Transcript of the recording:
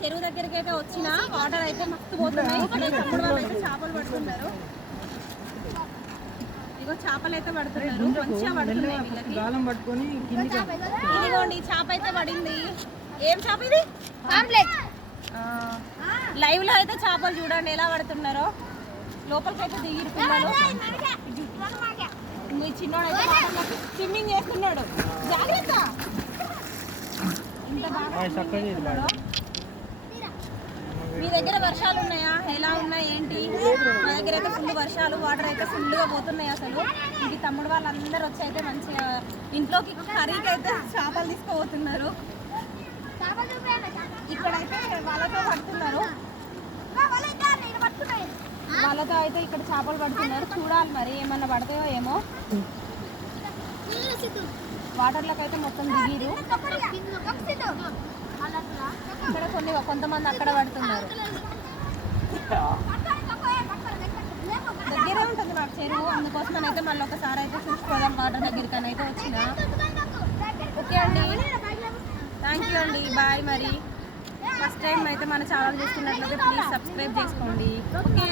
చెరువు దగ్గరికి అయితే వచ్చిన వాటర్ అయితే మస్తు పోతున్నాయి. ఇక్కడ తమ్ముడు వాళ్ళు అయితే చేపలు పడుతున్నారు. ఇగో చేపలు అయితే పడుతున్నారు. మంచిగా పడుతున్నాయి ఇదిగోండి చేప అయితే పడింది. ఏం చేప ఇది? లైవ్లో అయితే చేపలు చూడండి ఎలా పడుతున్నారో. లోపలికి అయితే దిగిరు పిల్లలు మీ చిన్నోడు అయితే స్విమ్మింగ్ చేస్తున్నాడు. జాగ్రత్త. ఇంత బాగా. మీ దగ్గర వర్షాలు ఉన్నాయా? ఎలా ఉన్నాయి? ఏంటి? మా దగ్గర అయితే ఫుల్ వర్షాలు వాటర్ అయితే ఫుల్గా పోతున్నాయి అసలు. ఈ తమ్ముడు వాళ్ళందరూ వచ్చి అయితే మంచిగా ఇంట్లోకి కర్రీకి అయితే చేపలు తీసుకుపోతున్నారు ఇక్కడైతే వాళ్ళతో పడుతున్నారు. వాళ్ళతో అయితే ఇక్కడ చేపలు పడుతున్నారు. చూడాలి మరి ఏమన్నా పడతాయో ఏమో. వాటర్లోకి అయితే మొత్తం దిగిరు. కొంతమంది అక్కడ పడుతున్నారు. దగ్గరే ఉంటుంది మాకు చెరువు అందుకోసం అయితే మళ్ళీ ఒకసారి అయితే చూసుకోదాం వాటర్ దగ్గరికి అని అయితే వచ్చిన. ఓకే అండి. థ్యాంక్ యూ అండి. బాయ్ మరి. ఫస్ట్ టైం అయితే మన ఛానల్ చూస్తున్నట్లయితే ప్లీజ్ సబ్స్క్రైబ్ చేసుకోండి. ఓకే